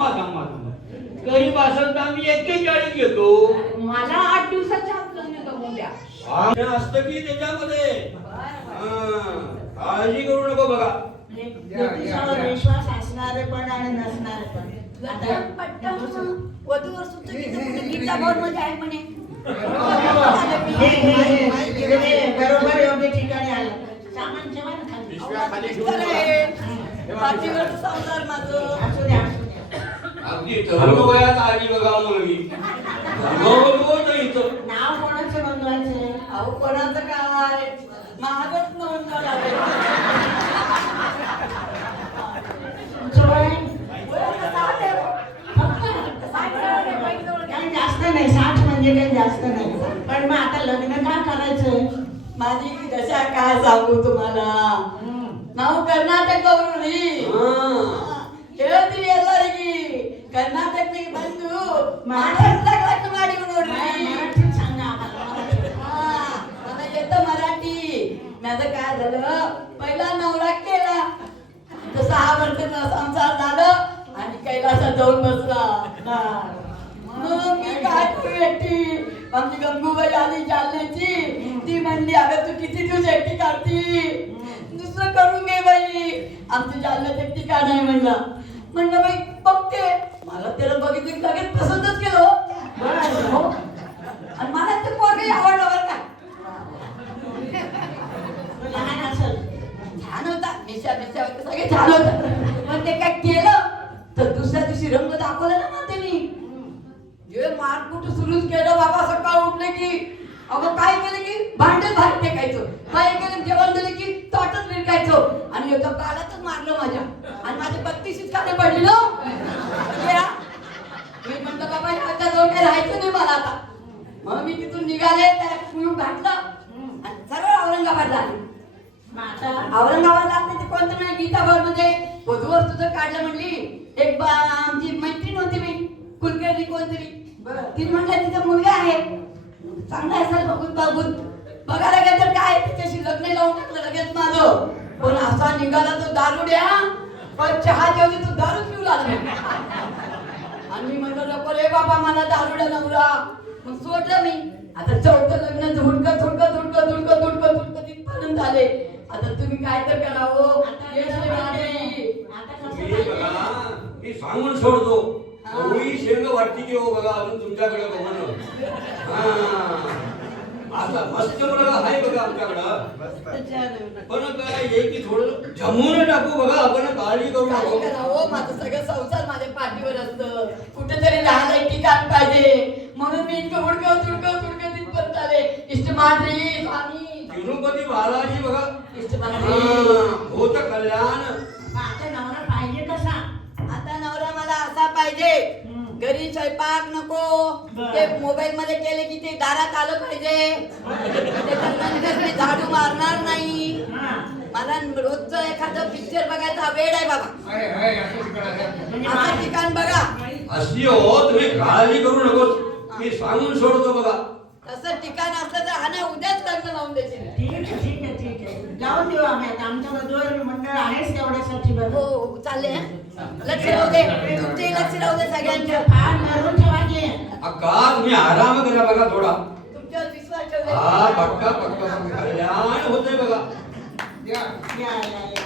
थांबा गरीब असेल तर आम्ही 41 घेतो. मला 8 दिवसाच्या आत लग्न करून द्या. असतं की त्याच्यामध्ये. काळजी करू नको बघा. ज्योतिषावर विश्वास असणारे पण आणि नसणारे पण. वधूवर सुद्धा गीता भवन मध्ये आहे म्हणे. बरोबर योग्य ठिकाणी आलं. सामान ठेवा ना खाली. संसार माझं. असू द्या. अगदी तरुण वयात आली बघा मुलगी. नाव कोणाचं नोंदवायचं? अहो कोणाचं काय महागच नोंदवा लागेल. तुमचं वय? काही काही जास्त नाही, 60 म्हणजे काही जास्त नाही. पण मग आता लग्न का करायचं? माझी दशा काय सांगू तुम्हाला. ನಾವು ಕರ್ನಾಟಕದವರು ಹೇಳ್ತೀವಿ ಎಲ್ಲರಿಗೆ कर्नाटकಕ್ಕೆ ಬಂದು महाराष्ट्रात लग्न ಮಾಡಿ ನೋಡ್ರಿ. मराठीत सांगा आम्हाला. मला येतं मराठी. माझं काय झालं पहिला नवरा केला तर 6 वर्षाचा संसार झालं आणि कैलासात जाऊन बसला. मग मी काय करू एकटी. आमची गंगूबाई आली जालन्याची. ती म्हणली अगं तू किती दिवस एकटी काढती दुसरं करून घे बाई. आमचं जालन्यात एकटी का नाही म्हणलं बाई बघते. मला त्याला बघितलं की लगेच पसंतच केलं. आणि मला ते पोरगही आवडलं बरं का. लहान असेल छान होता. मिशा सगळे छान होतं. पण ते काय केलं तर दुसऱ्या दिवशी रंग दाखवला ना त्यांनी. जे मारकुट सुरूच केलं बाबा. सकाळ उठले की अगं काय केलं की भांडे भात टेकायचं. काय केलं जेवण दिलं की ताटच विरकायचं. आणि एका काळातच मारलं माझ्या. आणि माझे 32 काळे पडली ना. मी म्हटलं बाबा ह्याच्या जवळ काही राहायचं नाही मला आता. मग मी तिथून निघाले त्याला कुलूप घातलं आणि सरळ औरंगाबादला आले. औरंगाबादला असते ते कोणतं म्हणजे गीता भवन मध्ये वधूवर तुझं काढलं म्हणली. एक आमची मैत्रीण होती मी कुलकर्णी कोणतरी. तिने म्हटलं तिचा मुलगा आहे चांगला असेल बघून बघायला गेलं तर काय तिच्याशी लग्न लावून टाकलं लगेच माझं. पण असा निघाला तो दारुड्या. पण चहा जेवली तो दारू पिऊ लागला. आणि मी म्हणलं नको रे बाबा मला दारुड्या नवरा. मग सोडलं मी. आता 4थं लग्न धुडकं तिथपर्यंत आले. आता तुम्ही काय तर करावं. मी सांगून सोडतो. होळी शेंग वाटती की हो बघा अजून तुमच्याकडे बघणं. आता मस्त मुलगा आहे बघा आमच्याकडं. पण काय येईल की थोडं जमून टाकू बघा. आपण काळजी करू नको. करावं माझं सगळं संसार माझ्या पाठीवर असतं. कुठेतरी राहायला एक ठिकाण पाहिजे. म्हणून मी इतकं हुडकं तिथपर्यंत आले. इष्टमात्री स्वामी तिरुपती बालाजी बघा. इष्टमात्री होत कल्याण. आता नवरा पाहिजे कसा? आता नवरा मला असा पाहिजे घरी स्वयंपाक नको. ते मोबाईल मध्ये केले की ते दारात आलं पाहिजे. त्याच्यानंतर मी झाडू मारणार नाही. मला रोजचं एखादं पिक्चर बघायचा वेळ आहे बाबा. असं ठिकाण बघा. अशी हो तुम्ही काळजी करू नकोस. मी सांगून सोडतो बघा. तसं ठिकाण असलं तर हा उद्याच लग्न लावून देशील. ठीक आहे लावून देऊ आम्ही. आता आमच्या वधूवर मंडळ आहेच तेवढ्यासाठी. बरं हो चालले. लक्ष राहू दे. तुमचेही लक्ष राहू दे सगळ्यांच्या. फार धरून ठेवा की. अक्का तुम्ही आराम करा बघा थोडा. तुमच्यावर विश्वास ठेवू दे. हा पक्का कल्याण होतंय बघा. या